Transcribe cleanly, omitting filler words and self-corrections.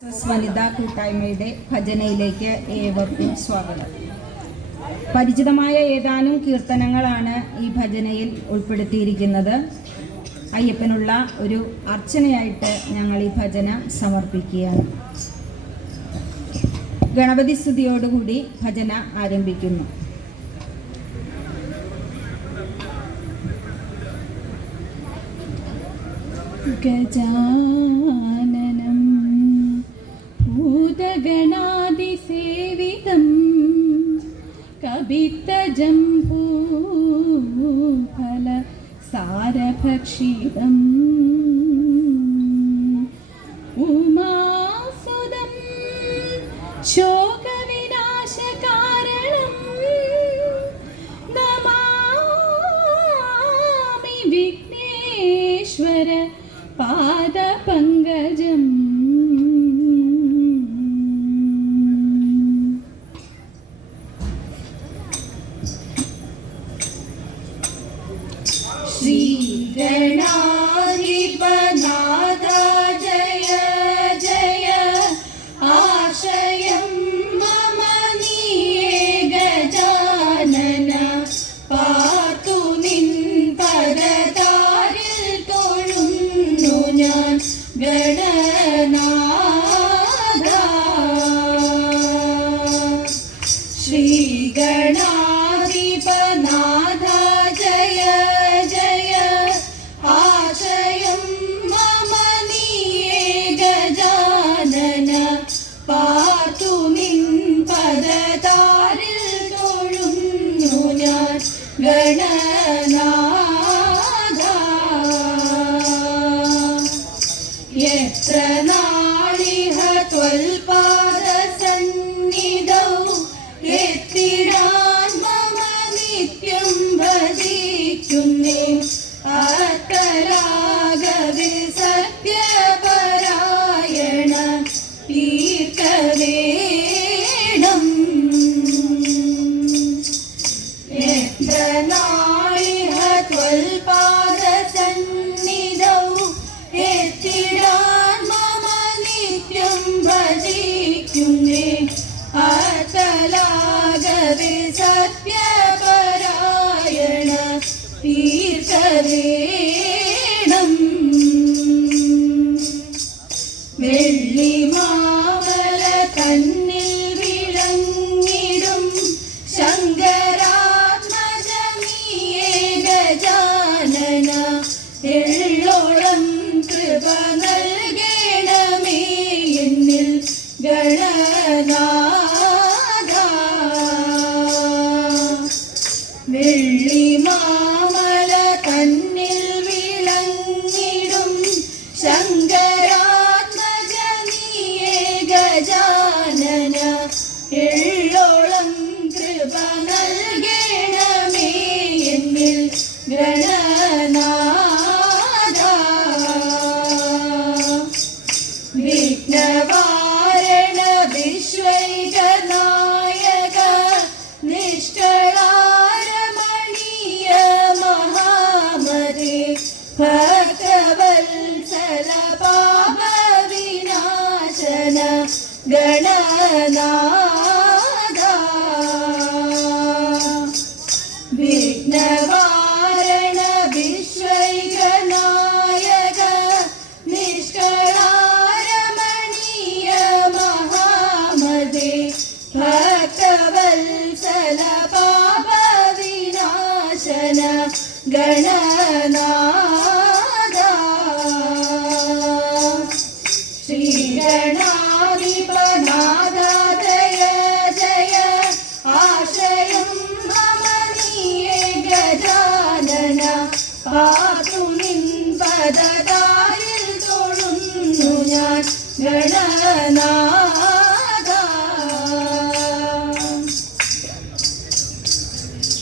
വനിതാ കൂട്ടായ്മയുടെ ഭജനയിലേക്ക് ഏവർക്കും സ്വാഗതം. പരിചിതമായ ഏതാനും കീർത്തനങ്ങളാണ് ഈ ഭജനയിൽ ഉൾപ്പെടുത്തിയിരിക്കുന്നത്. അയ്യപ്പനുള്ള ഒരു അർച്ചനയായിട്ട് ഞങ്ങൾ ഈ ഭജന സമർപ്പിക്കുകയാണ്. ഗണപതി സ്തുതിയോടുകൂടി ഭജന ആരംഭിക്കുന്നു. ഗജാനനം ഭൂതഗണാതിസേവിതം കവിത്തജംബൂഫല സാരഭക്ഷിതം ഉമാസുതം ശോകവിനാശകാരണം നമാമി വിഘ്നേശ്വര പാദപങ്കജം. ശ്രീഗണാധിപനാഥ ജയ ജയ ആശയം മമ നീയേ ഗജാനന പാർത്തു നിൻ പദതാരിൽ തൊഴുന്നു ഞാൻ ഗണനാഥ. ശ്രീഗണാധിപനാഥ ജയ ജയ ആശയം മമ നീയേ ഗജാനന പാർത്തു നിൻ പദതാരിൽ തൊഴുന്നു ഞാൻ ഗണനാഥ. എത്ര നാളിഹ ത്വൽപാദസന്നിധൗ എത്തിടാൻ മമ നിത്യം ഭജിക്കുന്നേ ആർത്തരാഗവേ സത്യപരായണ തീർക്കവേണം. എത്ര നാളിഹ ത്വൽപാദസന്നിധൗ എത്തിടാൻ മമ നിത്യം ഭജിക്കുന്നേ ആർത്തരാഗവേ സത്യപരായണ തീർക്കവേണം. വെള്ളിമാമല തന്നിൽ വിളങ്ങിടും ശങ്കരാത്മജനീയേ ഗജാനന എള്ളോളം കൃപ നൽകണമേ എന്നിൽ ഗണനാഥ. വെള്ളിമാമല തന്നിൽ വിളങ്ങിടും ശങ്കരാത്മജനീയേ ഗജാനന എള്ളോളം കൃപ നൽകണമേ എന്നിൽ ഗണനാഥ. വിഘ്നവാരണ വിശ്വൈകനായക നിഷ്കളാരമണീയ മഹാമതേ ഭക്തവത്സല പാപവിനാശന ഗണനാഥ. വിഘ്നവാരണ വിശ്വൈകനായക നിഷ്കളാരമണീയ മഹാമതേ ഭക്തവത്സല പാപവിനാശന ഗണനാഥ. ശ്രീഗണാധിപനാഥ ജയ ജയ ആശയം മമ നീയേ ഗജാനന